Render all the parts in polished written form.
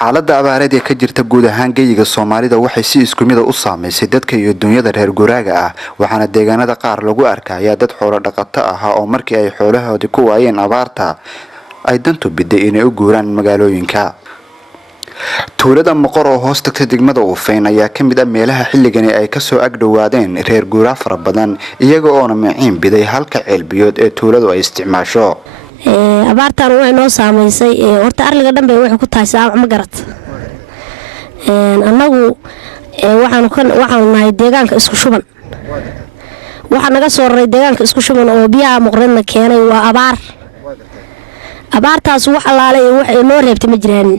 xaaladda abaareed ee ka jirta guud ahaan geeyiga Soomaalida waxay si isku mid ah u saameysay dadka iyo dunyada reer guraaga ah waxaana deegaanada qaar lagu arkayaa dad xoolo dhaqato ah oo markii ay xoolahoodii ku waayeen abaarta ay dantu biday inay u guuraan magaalooyinka. tuulada Moqor oo hoos tagtay degmada Ufayn ayaa ka mid ah meelaha xilligan ay ka soo agdhowaadeen reer guuraa fara badan iyaga oo maciin biday halka ceelbiyood ee tuuladu ay isticmaasho. abaartan way noo saameysay horta arliga dhanbe waxay ku tahay saac ma garad annagu waxaan nahay deegaanka isku shuban waxa naga soo raray deegaanka isku shuban oo biyaha Moqorna keenay waa abaartaas wax alaalay wax noo reebtay ma jiraan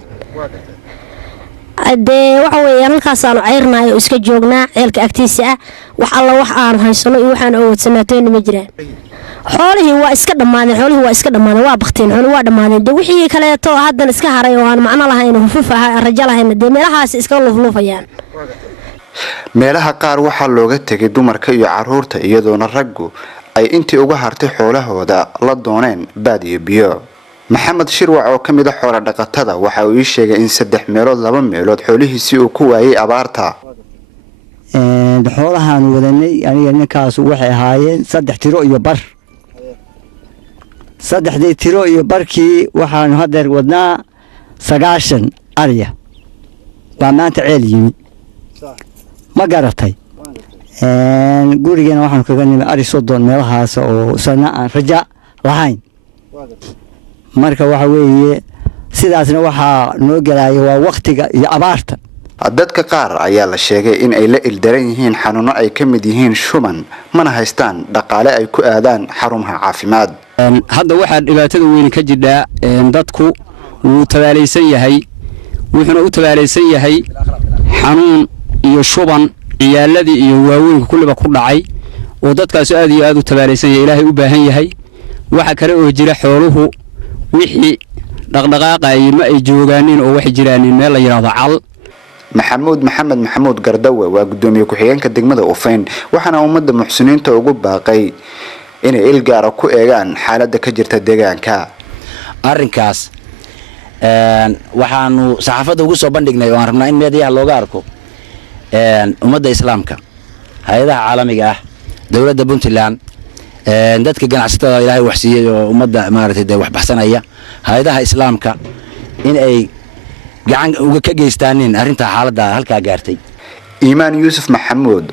waxa weeyaan halkaas aan ceyrnaay oo iska joognaa ceelka agtiisa ah wax alla wax aan haysano iyo waxaan awoodsanaateen ma jiraan xoolihii waa iska dhamaadeen waa baqteen xoolihii waa dhamaadeen wixii kale to haddan iska haray oo aan macna lahayn hufuf ah rajo lahayn meelahaas iska luflufayaan. meelaha qaar waxaa looga tagay dumarka iyo caruurta iyadoona raggu ay intii uga hartay xoolahooda la dooneen baad iyo biyo. maxamed shirwac oo ka mid ah xoolo dhaqatada waxa uu sheegay in 3 meelood 2 meelood xoolihiisii uu ku waayay abaarta. xoolahan wadanay aniga ninkaas waxay ahaayeen 3 tiro iyo bar 3 tiro iyo barkii waxaan hadeer wadnaa 9 ariya baa maanta ceel yimid ma garatay gurigana waxaan kaga nimay ari 30 meelahaas oo sana aan raja lahayn marka waxa weeye sidaasna waxa noo galay waa waqtiga iyo abaarta. dadka qaar ayaa la sheegay in ay la ildaran yihiin xanuuno ay ka mid yihiin shuban mana haystaan dhaqaale ay ku aadaan xarumaha caafimaad. hadda waxa dhibaatada weyn ka jidha dadku wuu tabaalaysan yahay wuxuuna u tabaalaysan yahay xanuun iyo shuban ciyaaladii iyo waaweynka kulliba ku dhacay oo dadkaas aad iyo aad u tabaalaysan yahay ilaahay u baahan yahay waxa kale oo jira xooluhu wixii dhaqdhaqaaqay ma ay joogaanin oo wax jiraan meel la yiraahdo cal. maxamed gardawe waa gudoomiye ku-xigeenka degmada Ufayn waxaana ummadda muxsiniinta ugu baaqay inay ilgaar ku eegaan xaaladda ka jirta deegaanka. arrinkaas waxaanu saxaafadda ugu soo bandhignay oo aan rabnaa in meediyaha looga arko ummadda islaamka hay'adaha caalamiga ah dawladda Puntland dadka ganacsatada ilaahay wax siiyay oo ummadda maaragtay wax baxsanaya hay'adaha islaamka in ay gacan uga ka geystaan arrinta xaaladda halka gaartay. iimaan yuusuf maxamuud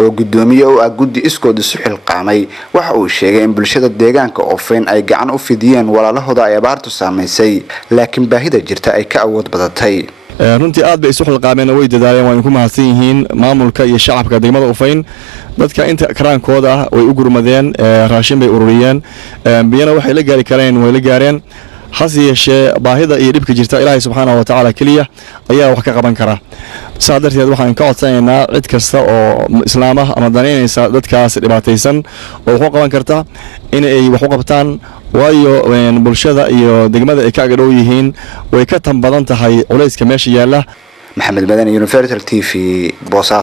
oo gudoomiye oo guddi iskood isu xilqaamay waxa uu sheegay in bulshada deegaanka Ufayn ay gacan u fidiyeen walaalahooda ay abaartu saameysay laakiin baahida jirta ay ka awood badatay. runtii aad bay isu xilqaameen way dadaaleen waan ku mahadsan yihiin maamulka iyo shacabka degmada Ufayn dadka inta karaankooda ah way u gurmadeen raashin bay ururiyeen biyana waxay la gaari kareen way la gaareen hase yeeshee baahida iyo dhibka jirta Ilaahay subxaanahu wa ta'ala kaliya ayaa wax ka qaban kara. saadarteed waxaan ka codsanaynaa cid kasta oo islaam ah ama daneynaysa dadkaas dhibaataysan oo wax qaban karta in ay wax u qabtaan waayo bulshada iyo degmada ay ka agdhow yihiin way ka tan badan tahay culayska meesha yaala. maxamed madani Universal TV Bosa.